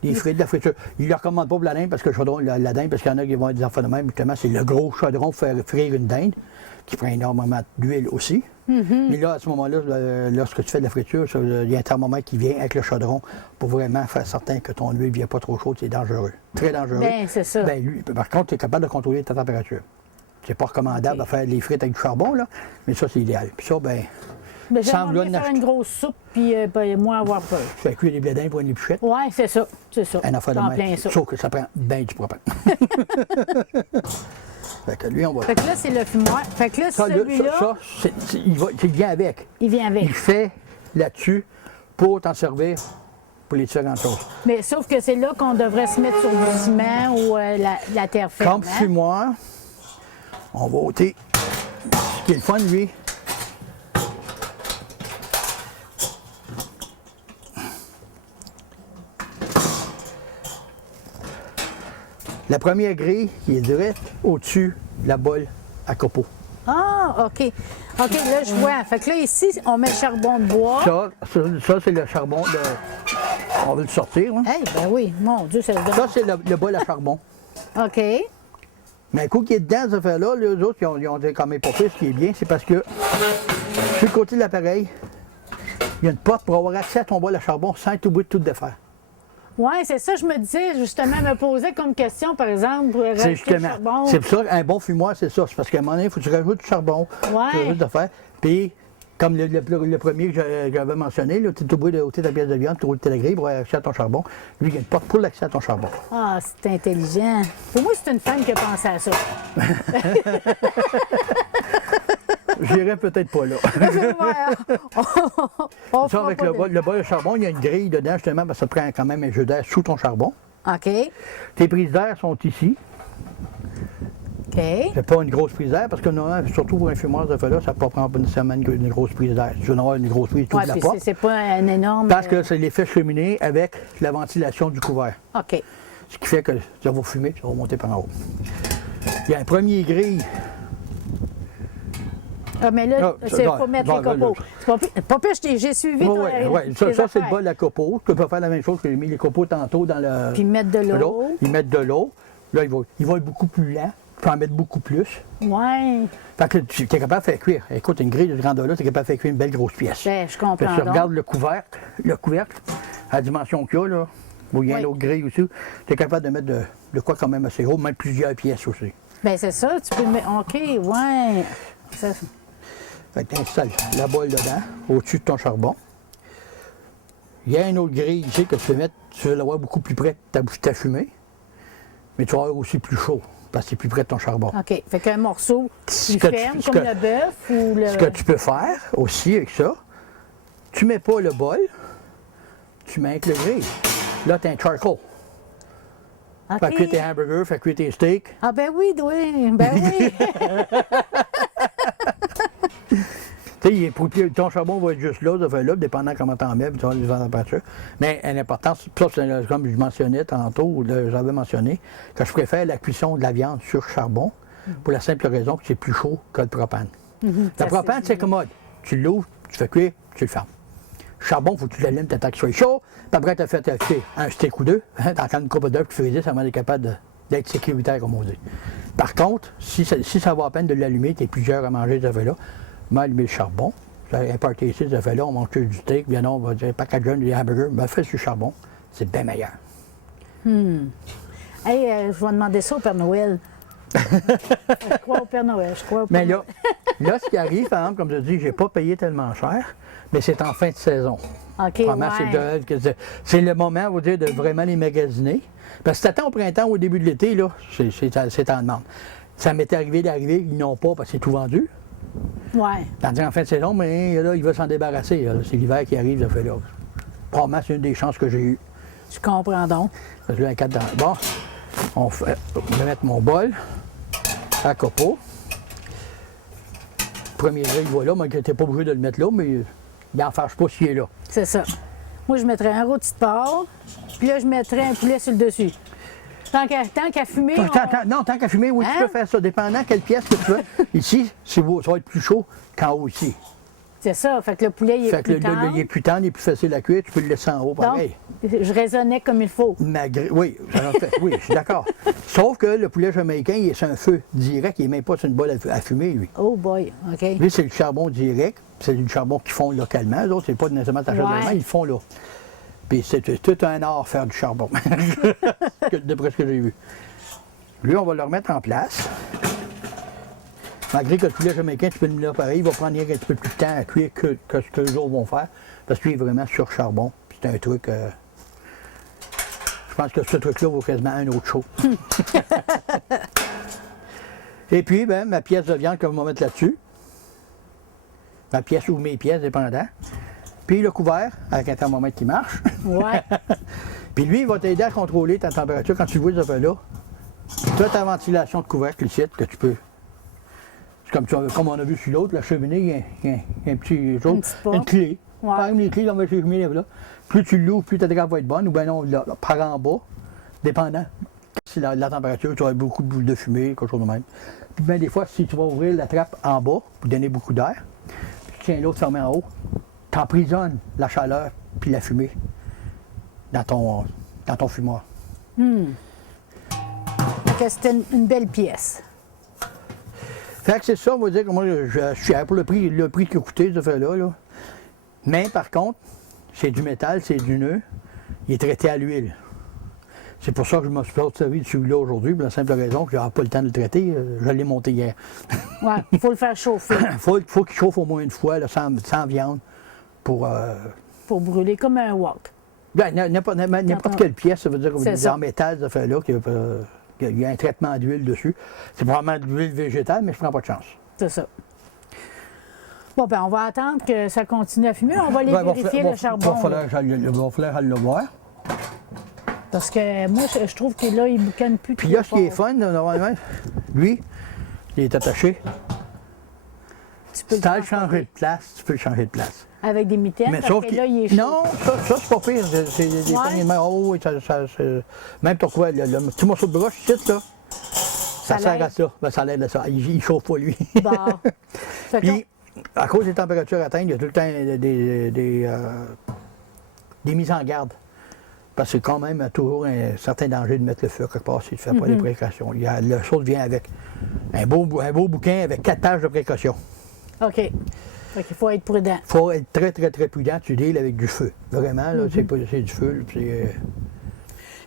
Des frites, de la friture. Il ne le recommande pas pour la dinde, parce que le chaudron, la dinde, parce qu'il y en a qui vont être des enfants de même, justement, c'est le gros chaudron pour faire frire une dinde, qui prend énormément d'huile aussi. Mais là, à ce moment-là, lorsque tu fais de la friture, il y a un thermomètre qui vient avec le chaudron pour vraiment faire certain que ton huile ne vient pas trop chaude, c'est dangereux. Très dangereux. Bien, c'est ça. Ben, lui, par contre, tu es capable de contrôler ta température. C'est pas recommandable de faire les frites avec du charbon, là, mais ça, c'est idéal. Puis ça, ben, Mais sans vouloir j'aimerais bien faire en une grosse soupe, puis moi avoir peur. tu fais cuire des blédins pour une épuchette. Ouais, c'est ça. C'est ça. Un affaire de En même. plein ça. Sauf que ça prend bien du propane. Fait que lui, on va. Fait que là, c'est le fumoir. Fait que là, Ça, celui-là, il vient avec. il vient avec. Il fait là-dessus pour t'en servir pour les différentes choses. Mais sauf que c'est là qu'on devrait se mettre sur du ciment ou la terre ferme. Comme hein? fumoir, on va ôter. Ce qui est le fun, lui, la première grille qui est direct au-dessus de la bolle à copeaux. Ah, OK. OK, là, je vois. Fait que là, ici, on met le charbon de bois. Ça c'est le charbon de... On va le sortir, là. Hey, ben oui, mon Dieu, ça se donne. Ça, c'est le bol à charbon. OK. Mais un coup qui est dedans, cette affaire-là, les autres, ils ont dit quand même pas fait, ce qui est bien, c'est parce que sur le côté de l'appareil, il y a une porte pour avoir accès à ton bol à charbon sans être obligé de tout défaire. Oui, c'est ça, je me disais, justement, me poser comme question, par exemple, pour C'est rajouter le justement. charbon. C'est pour ça qu'un bon fumoir, c'est ça. C'est parce qu'à un moment donné, il faut que tu rajoutes du charbon. Ouais. Tu rajoutes de faire. Puis, comme le premier que j'avais mentionné, tu es obligé de ôter ta pièce de viande, tu ôtes ta grille pour avoir accès à ton charbon. Lui, il y a une porte pour l'accès à ton charbon. Ah, c'est intelligent. Pour moi, c'est une femme qui a pensé à ça. J'irais peut-être pas là. On Ça, fera avec pas le bol de charbon, il y a une grille dedans, justement, parce que ça prend quand même un jeu d'air sous ton charbon. OK. Tes prises d'air sont ici. OK. C'est pas une grosse prise d'air, parce que normalement, surtout pour un fumoir de feu-là, ça ne peut pas prendre nécessairement une grosse prise d'air. Tu veux en avoir une grosse prise toute Ouais, la puis porte. c'est pas un énorme... Parce que c'est l'effet cheminée avec la ventilation du couvert. OK. Ce qui fait que ça va fumer, ça va monter par en haut. Il y a un premier grille. Ah, mais là, il faut mettre les copeaux. C'est pas pire, j'ai suivi Oui, tes ça c'est le affaires. bol à copeaux. Tu peux faire la même chose que j'ai mis les copeaux tantôt dans le... Puis mettre de l'eau. Ils mettent de l'eau. Là, il va être beaucoup plus lent. Tu peux en mettre beaucoup plus. Ouais. Fait que tu es capable de faire cuire. Écoute, une grille de grandeur-là, tu es capable de faire cuire une belle grosse pièce. Ben, je Puis comprends tu donc. regardes le couvercle, à la dimension qu'il y a, là, où il y a Oui. une autre grille aussi, tu es capable de mettre de quoi quand même assez gros, même plusieurs pièces aussi. Ben, c'est ça, tu peux mettre... OK, ouais. Ça... Fait que tu installes la boîte dedans, au-dessus de ton charbon. Il y a une autre grille ici que tu peux mettre, tu veux l'avoir beaucoup plus près de ta fumée, mais tu vas avoir aussi plus chaud, parce que c'est plus près de ton charbon. OK. Fait qu'un morceau qui que ferme, ce comme que- le bœuf ou le... Ce que tu peux faire aussi avec ça, tu mets pas le bol, tu mets avec le grill. Là, tu as un charcoal. OK. Fait cuire tes hamburgers, fait cuire tes steaks. Ah ben oui, ben oui. Tu sais, ton charbon va être juste là, ça fait là, dépendant comment tu en mets, puis tu vas le vendre à partir. Mais l'importance, ça, c'est comme je mentionnais tantôt, ou j'avais mentionné, que je préfère la cuisson de la viande sur charbon, pour la simple raison que c'est plus chaud que le propane. Le Ça, propane, c'est commode. Tu l'ouvres, tu fais cuire, tu le fermes. Le charbon, il faut que tu l'allumes, t'attends qu'il soit chaud, puis après, tu as fait un steak ou deux, t'as encore une coupe d'heure, puis tu fais ça avant d'être capable d'être sécuritaire, comme on dit. Par contre, si ça vaut la peine de l'allumer, tu es plusieurs à manger ce fait-là, mets allumer le charbon. J'ai importé ici, ce fait-là, on mange du steak, bien non, on va dire package des hamburgers, mais fais sur le charbon, c'est bien meilleur. Hey, je vais demander ça au Père Noël. Je crois au Père Noël, Mais là, ce qui arrive, par exemple, comme je dis, j'ai pas payé tellement cher, mais c'est en fin de saison. OK, Vraiment, c'est le moment, on va dire, de vraiment les magasiner. Parce que si t'attends au printemps ou au début de l'été, là, c'est en demande. Ça m'était arrivé d'arriver, ils n'ont pas parce que c'est tout vendu. Ouais. Tandis qu'en fin de saison, mais là, il va s'en débarrasser. Là. C'est l'hiver qui arrive, ça fait là. Probablement, c'est une des chances que j'ai eues. Je comprends donc. Parce que là, un 4 dans... Bon, je vais mettre mon bol à copeaux. Premier grille, voilà, mais tu n'es pas obligé de le mettre là, mais il n'en fâche pas s'il est là. C'est ça. Moi, je mettrais un rôti de porc, puis là, je mettrais un poulet sur le dessus. Tant qu'à fumer, Non, tant qu'à fumer, oui, Hein? tu peux faire ça, dépendant quelle pièce que tu veux. Ici, ça va être plus chaud qu'en haut ici. c'est ça. Fait que le poulet, il est Fait que plus tendre. il est plus tendre, il est plus facile à cuire, tu peux le laisser en haut, pareil. Donc, je raisonnais comme il faut. Oui, oui, je suis d'accord. Sauf que le poulet jamaïcain, il est sur un feu direct, il n'est même pas sur une boîte à fumer, lui. Oh boy, OK. Lui, c'est le charbon direct, c'est du charbon qu'ils font localement. Eux autres, c'est pas nécessairement ta chose Ouais. ils le font là. Puis c'est tout un art faire du charbon, d'après ce que j'ai vu. Lui, on va le remettre en place. Malgré que le poulet jamaïcain, tu peux le mettre là pareil, il va prendre un petit peu plus de temps à cuire que ce que les autres vont faire, parce qu'il est vraiment sur charbon. Puis c'est un truc... je pense que ce truc-là vaut quasiment un autre show. Et puis, ben, ma pièce de viande que je vais mettre là-dessus. Ma pièce ou mes pièces, dépendant. Puis le couvert, avec un thermomètre qui marche. Ouais. Puis lui, il va t'aider à contrôler ta température quand tu vois ce fait-là. Tu as ta ventilation de couvercle ici que tu peux. C'est comme on a vu sur l'autre, la cheminée, il y a un petit chose, petite porte. une clé. Ouais. Par exemple, les clés, on va chez cheminée là. Plus tu l'ouvres, plus ta drap va être bonne, ou bien non, là, par en bas, dépendant. baisse la température, tu vas avoir beaucoup de boules de fumée, quelque chose de même. Puis bien des fois, si tu vas ouvrir la trappe en bas pour donner beaucoup d'air, puis tu tiens l'autre fermée en haut, tu emprisonnes la chaleur puis la fumée dans ton fumoir. Fait que c'était une belle pièce. Fait que c'est ça, on va dire que moi, je suis fier pour le prix qu'il a coûté, ce fait-là. Là. Mais par contre, c'est du métal, c'est du nœud, il est traité à l'huile. C'est pour ça que je me suis servi de celui-là aujourd'hui, pour la simple raison que je n'aurai pas le temps de le traiter. Je l'ai monté hier. Ouais, il faut le faire chauffer. faut qu'il chauffe au moins une fois, là, sans viande, pour... Pour brûler comme un wok. Ben, n'importe quelle pièce, ça veut dire C'est en métal, ça fait là, qu'il y a un traitement d'huile dessus. C'est probablement de l'huile végétale, mais je ne prends pas de chance. C'est ça. Bon, ben on va attendre que ça continue à fumer. On va aller vérifier le charbon. Il va falloir que je le voir. Parce que moi, je trouve que là, il ne boucane plus. Puis là, ce qui est fun, normalement, lui, il est attaché. Tu peux le changer de place, tu peux le changer de place. Avec des mitaines, mais parce que là, il est chaud. Non, ça c'est pas pire. C'est des poignées de main. Oh, oui, même ton quoi, le petit morceau de broche ici, là, ça sert à ça. Ben, ça l'aide à ça. Il chauffe pas, lui. Bon. Puis, à cause des températures atteintes, il y a tout le temps des mises en garde. Parce que quand même, il y a toujours un certain danger de mettre le feu quelque part si tu ne fais pas les précautions. La chose vient avec un beau bouquin avec 4 pages de précautions. OK. Donc, il faut être prudent. Il faut être très, très, très prudent. Tu deals avec du feu. Vraiment, là, c'est du feu.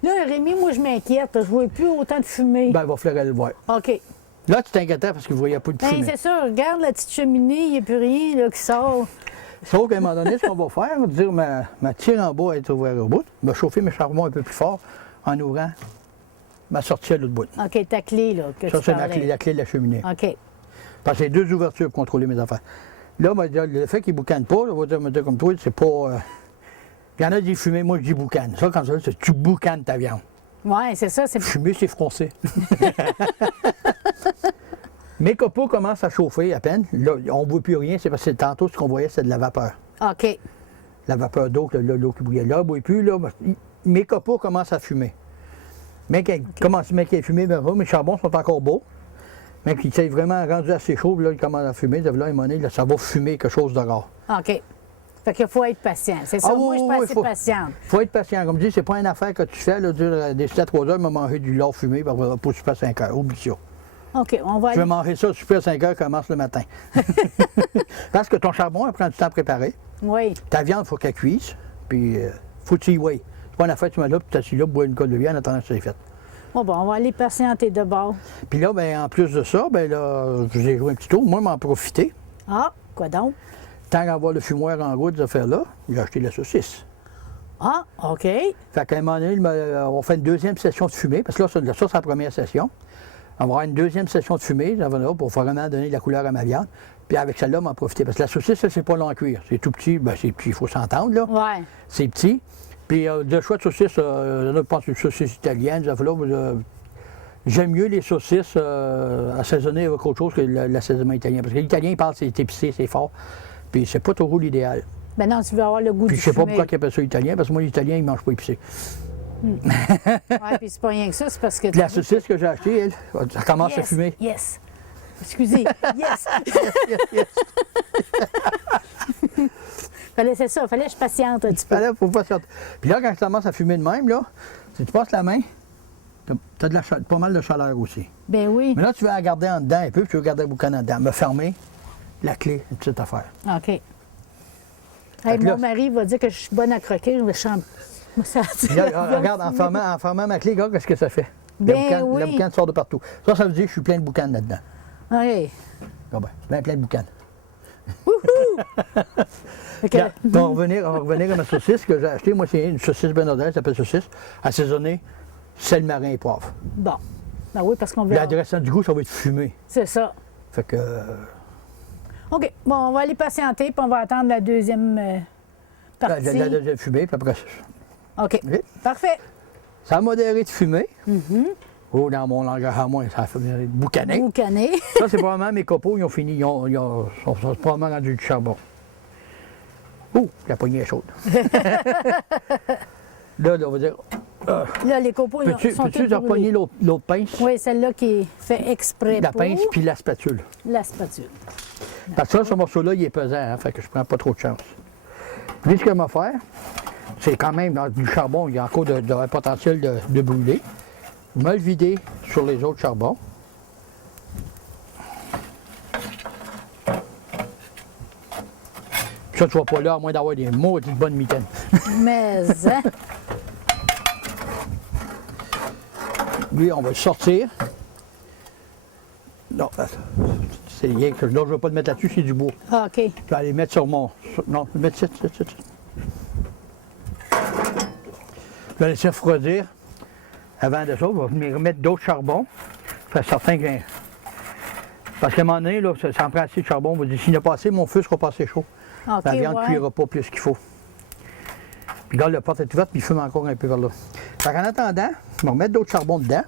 Là, Rémi, moi, je m'inquiète. Je ne vois plus autant de fumée. Ben, il va falloir aller le voir. OK. Là, tu t'inquiétais parce que vous ne voyez pas de fumée. Ben, c'est ça. Regarde la petite cheminée, il n'y a plus rien là, qui sort. Sauf qu'à un moment donné, ce qu'on va faire, on va dire ma tire en bas est ouverte au bout. Je vais chauffer mes charbons un peu plus fort en ouvrant ma sortie à l'autre bout. OK, ta clé, là, que ça, tu c'est parlais. la clé de la cheminée. OK. Parce que j'ai 2 ouvertures pour contrôler mes affaires. Là, le fait qu'il ne boucane pas, on va dire comme toi, c'est pas... Il y en a des fumées, moi je dis boucane. Ça, quand ça, c'est tu boucanes ta viande. Oui, c'est ça. Fumer, c'est froncé. Mes copeaux commencent à chauffer à peine. Là, on ne voit plus rien, c'est parce que tantôt, ce qu'on voyait, c'est de la vapeur. OK. La vapeur d'eau, l'eau qui bouillait là, ne voit plus. Là, mes copeaux commencent à fumer. Mais qu'il ait fumé, mes charbons sont encore beaux. Mais qu'il s'est vraiment rendu assez chaud, là, il commence à fumer. Là, à un moment donné, là, ça va fumer quelque chose de rare. OK. Fait qu'il faut être patient. C'est ça, moi, je suis pas assez patiente. Il faut être patient. Comme je dis, c'est pas une affaire que tu fais, là, des 7 à 3 heures, me manger du lard fumé pour super 5 heures. Oublie ça. OK, on va aller... Je vais manger ça, super 5 heures, commence le matin. Parce que ton charbon, elle prend du temps à préparer. Oui. Ta viande, il faut qu'elle cuise. Puis, faut que tu y voies. C'est pas une affaire, tu mets là, puis tu t'assis là, bois une colle de viande en attendant que ça soit fait. Bon, on va aller patienter de bord. Puis là, ben, en plus de ça, ben là, j'ai joué un petit tour. Moi, m'en profiter. Ah, quoi donc? Tant qu'avoir le fumoir en route, ces affaires-là, j'ai acheté la saucisse. Ah, OK. Fait qu'à un moment donné, on fait une deuxième session de fumée, parce que là, ça, c'est la première session. On va avoir une deuxième session de fumée, pour vraiment donner de la couleur à ma viande. Puis avec celle-là, m'en profiter. Parce que la saucisse, ça, c'est pas long à cuire. C'est tout petit. Ben, c'est petit, il faut s'entendre, là. Ouais. C'est petit. Puis, de choix de saucisses, je pense une saucisse italienne, ça fait là. J'aime mieux les saucisses assaisonnées avec autre chose que l'assaisonnement italien. Parce que l'italien, il parle, c'est épicé, c'est fort. Puis, c'est pas toujours l'idéal. Ben non, tu veux avoir le goût Puis, du je sais pas fumé. pourquoi ils appellent ça italien, parce que moi, l'italien, il mange pas épicé. Oui, puis c'est pas rien que ça, c'est parce que... Puis la saucisse que j'ai achetée, elle, ça commence à fumer. Yes. Excusez. Yes. C'est ça, fallait que je patiente un petit peu. Faut pas sortir. Puis là, quand ça commence à fumer de même, là, si tu passes la main, tu as pas mal de chaleur aussi. Ben oui. Mais là, tu veux la garder en dedans un peu, puis tu veux garder le boucan en dedans. Me fermer la clé, une petite affaire. OK. Hey, mon mari va dire que je suis bonne à croquer, je me chante. Regarde, en fermant ma clé, regarde ce que ça fait. Ben oui. Le boucan sort de partout. Ça veut dire que je suis plein de boucan là-dedans. Oui. Ah ben, plein de boucan. Okay. On va revenir à ma saucisse que j'ai achetée. Moi, c'est une saucisse Benodel, ça s'appelle saucisse, assaisonnée, sel marin et poivre. Bon. Ben oui, parce qu'on veut... La direction du goût, ça va être fumé. C'est ça. Fait que... OK. Bon, on va aller patienter, puis on va attendre la deuxième partie. La deuxième fumée, puis après... OK. Okay. Parfait. Ça a modéré de fumée. Oh, dans mon langage à moi, ça a fait boucaner. Boucaner. Ça, c'est probablement mes copeaux, ils ont fini, ils sont probablement rendus du charbon. Ouh, la poignée est chaude. Là, on va dire, Là, les copeaux ils sont tous Peux-tu repogner brûlés. l'autre pince? Oui, celle-là qui est fait exprès La pour pince puis la spatule. la spatule. Parce que ça, ce morceau-là, il est pesant, hein, fait que je prends pas trop de chance. Puis ce que je vais faire, c'est quand même dans du charbon, il y a encore un potentiel de brûler. Je vais le vider sur les autres charbons. Ça, tu ne vas pas là, à moins d'avoir des maudites bonnes mitaines. Mais, hein? Lui, on va le sortir. Non, c'est rien que là, je ne vais pas le mettre là-dessus, c'est du bois. Ah, OK. Je vais aller mettre sur mon. Non, je vais mettre ça. Je vais laisser refroidir. Avant de ça, je vais venir remettre d'autres charbons. Faire certain que. Parce qu'à un moment donné, là, ça en prend assez de charbon. On va dire, s'il n'a pas assez, mon feu sera pas assez chaud. OK, La viande ne ouais. cuira pas plus qu'il faut. Puis regarde, la porte est ouverte, puis il fume encore un peu vers là. Fait qu'en attendant, je vais remettre d'autres charbons dedans.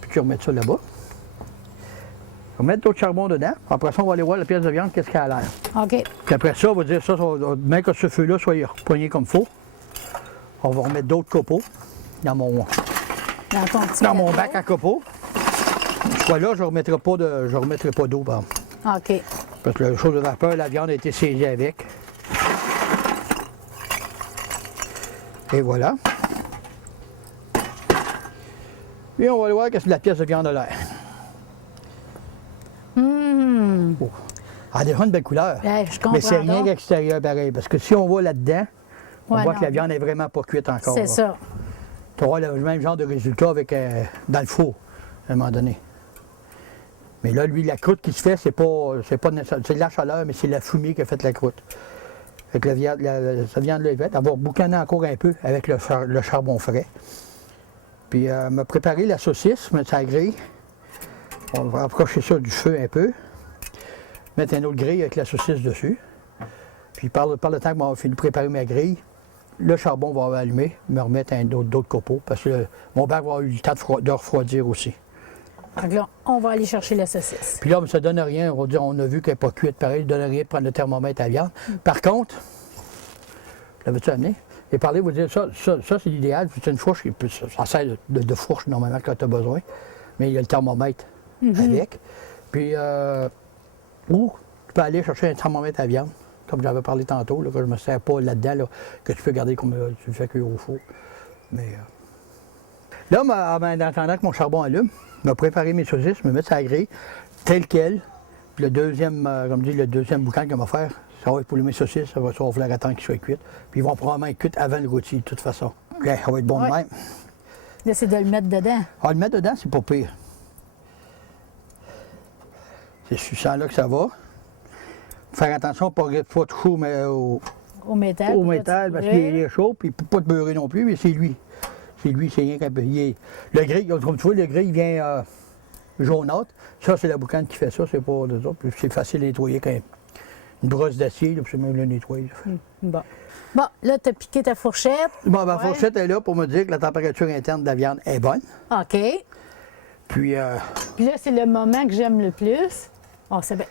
Puis tu remets ça là-bas. On va mettre d'autres charbons dedans. Après ça, on va aller voir la pièce de viande, qu'est-ce qu'elle a l'air. OK. Puis après ça, on va dire ça, même que ce feu-là soit poigné comme il faut. On va remettre d'autres copeaux dans mon bac à copeaux. Soit là, je ne remettrai pas d'eau, par exemple. OK. Parce que la chose de vapeur, la viande a été saisie avec. Et voilà. Puis on va aller voir qu'est-ce que la pièce de viande a l'air. Oh. Elle a déjà une belle couleur. Ouais, je comprends Mais c'est rien donc. d'extérieur pareil. Parce que si on va là-dedans, on Ouais, voit non. que la viande n'est vraiment pas cuite encore. C'est là. ça. Tu auras le même genre de résultat avec, dans le four, à un moment donné. Mais là, lui, la croûte qui se fait, c'est pas nécessaire. C'est de la chaleur, mais c'est la fumée qui a fait la croûte. Fait que cette viande-là est faite. Elle va boucaner encore un peu avec le charbon frais. Puis, m'a préparé la saucisse, mettre sa grille. On va approcher ça du feu un peu. Mettre un autre grille avec la saucisse dessus. Puis, par le temps que j'ai fini de préparer ma grille, le charbon va allumer, me remettre d'autres copeaux, parce que mon bac va avoir eu le temps de refroidir aussi. Donc là, on va aller chercher la saucisse. Puis là, ça ne donne rien. On va dire, on a vu qu'elle n'est pas cuite pareil, ça ne donne rien de prendre le thermomètre à viande. Par contre, l'avais-tu amené? J'ai parlé, vous dire, ça c'est l'idéal. C'est une fourche, ça sert de fourche normalement quand tu as besoin. Mais il y a le thermomètre avec. Puis, ou tu peux aller chercher un thermomètre à viande, comme j'avais parlé tantôt, là, que je ne me sers pas là-dedans, là, que tu peux garder comme tu le fais cuire au four. Mais, là, en attendant que mon charbon allume, je vais préparer mes saucisses, me mettre sur la grille, tel quel. Puis le deuxième, comme je dis, le deuxième boucan qu'on va faire, ça va être pour mes saucisses, ça va falloir attendre qu'ils soient cuits. Puis ils vont probablement être cuits avant le rôti, de toute façon. Okay, ça va être bon de même. Là, c'est de le mettre dedans. Ah, le mettre dedans, c'est pas pire. C'est suçant là que ça va. Faire attention, pas trop de chaud, mais Au métal. au métal, parce qu'il est chaud, puis pas de beurrer non plus, mais c'est lui. C'est lui, c'est rien qu'un peu. Le gris, comme tu vois, le gris, il vient jaunâtre. Ça, c'est la boucane qui fait ça, c'est pas de ça. Puis c'est facile à nettoyer quand une brosse d'acier, puis c'est même le nettoyer. Bon. Bon, là, tu as piqué ta fourchette. Bon, ma fourchette est là pour me dire que la température interne de la viande est bonne. OK. Puis, Puis là, c'est le moment que j'aime le plus.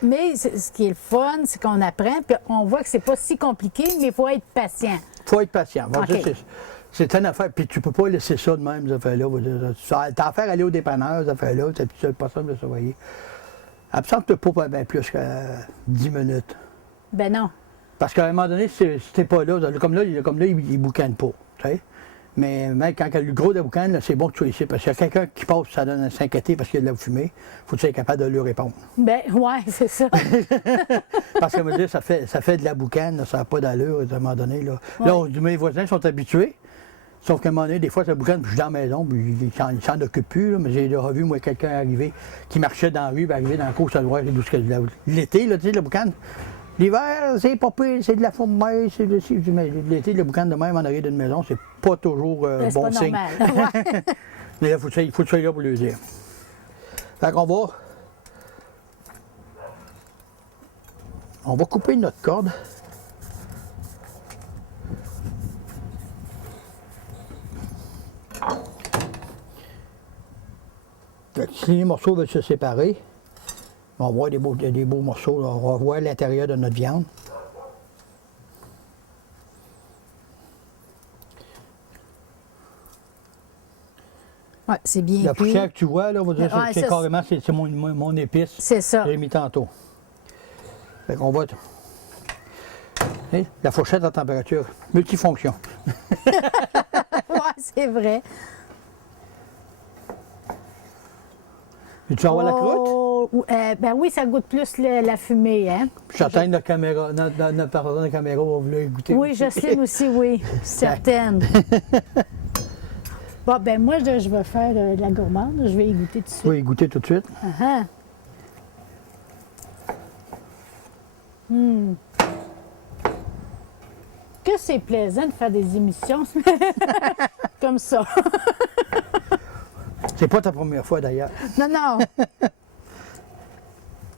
Mais ce qui est le fun, c'est qu'on apprend, puis on voit que c'est pas si compliqué, mais il faut être patient. il faut être patient. Bon, OK. ça, c'est une affaire. Puis tu peux pas laisser ça de même, ces affaires-là. T'as affaire à aller au dépanneur, ces affaires-là, c'est pas ça de le surveiller. Absente pas bien plus que 10 minutes. Ben non. Parce qu'à un moment donné, si t'es pas là, comme là, il boucane pas. Tu sais? Mais même quand il y a le gros de boucan, là, c'est bon que tu sois ici. Parce qu'il y a quelqu'un qui passe, ça donne à s'inquiéter parce qu'il y a de la fumée. Il faut que tu sois capable de lui répondre. Ben ouais, c'est ça. Parce que me dire, ça fait de la boucane, là, ça n'a pas d'allure à un moment donné. Là, là mes voisins sont habitués. Sauf qu'à un moment donné, des fois, ça boucane, puis je suis dans la maison, puis ils s'en occupent plus. Là, mais j'ai déjà vu, moi, quelqu'un arriver qui marchait dans la rue, puis arriver dans la cour, ça doit être l'été, là, tu sais, la boucane. L'hiver, c'est pas pire, c'est de la fourmaille, c'est de mais l'été, le boucan de même en arrière d'une maison, c'est pas toujours Ben, c'est bon pas signe. normal. Ouais. Mais là, il faut que tu sois là pour le dire. Fait qu'on va. On va couper notre corde. Fait que si les morceaux veulent se séparer, on va voir des beaux morceaux, là. On va voir l'intérieur de notre viande. Ouais, c'est bien La cuit. poussière que tu vois, là, on va dire, Ouais, c'est ça, carrément c'est mon épice. C'est ça. Que j'ai mis tantôt. Fait qu'on va... Hein, la fourchette à température, multifonction. Ouais, c'est vrai. Et tu envoies la croûte? Oh, ben oui, ça goûte plus la fumée, hein? J'atteins notre caméra, notre partenaire de caméra va vouloir goûter. Oui, Jocelyne aussi, oui, certaine. Bon, ben moi, je vais faire de la gourmande. Je vais y goûter tout de suite. Oui, goûter tout de suite. Ah, que c'est plaisant de faire des émissions comme ça. C'est pas ta première fois d'ailleurs. Non, non.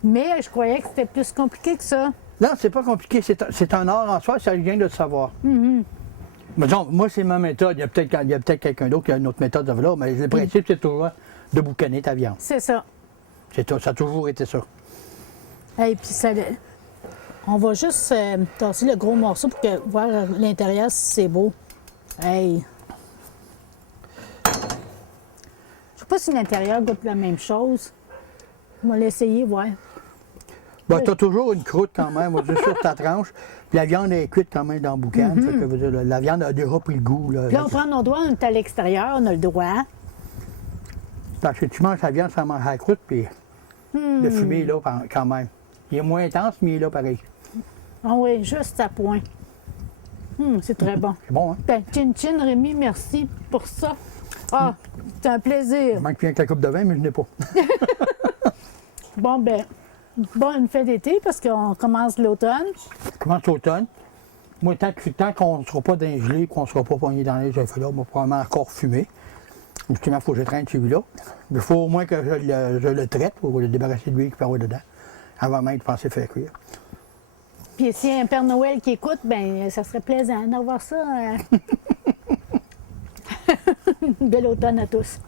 Mais je croyais que c'était plus compliqué que ça. Non, c'est pas compliqué. C'est un art en soi, ça vient de le savoir. Mais disons, moi, c'est ma méthode. Il y a peut-être quelqu'un d'autre qui a une autre méthode de là, mais le principe, c'est toujours de boucaner ta viande. C'est ça. Ça a toujours été ça. Et puis ça, on va juste tasser le gros morceau pour voir l'intérieur si c'est beau. Hey. Je sais pas si l'intérieur goûte la même chose. On va l'essayer, voir. Ben, tu as toujours une croûte quand même, on va dire, sur ta tranche. Puis la viande est cuite quand même dans le boucan. Fait que, veut dire, la viande a déjà pris le goût. Là, Là, on prend nos doigts, on est à l'extérieur, on a le droit. Parce que tu manges la viande sans manger la croûte, puis le fumé est là quand même. Il est moins intense, mais il est là pareil. Ah oui, juste à point. C'est très bon. C'est bon, hein? Ben, chin-chin, Rémi, merci pour ça. Ah, c'est un plaisir. Il manque plus rien que la coupe de vin, mais je n'ai pas. Bon, ben, bonne fête d'été parce qu'on commence l'automne. Commence l'automne. Moi, tant qu'on ne sera pas dans les gelées, qu'on ne sera pas pogné dans les effets là, on va probablement encore fumer. Justement, il faut que je traîne celui-là. Il faut au moins que je le traite pour le débarrasser de l'huile qui peut avoir dedans, avant même de penser faire cuire. Puis s'il y a un Père Noël qui écoute, ben ça serait plaisant d'avoir ça. Bel automne à tous.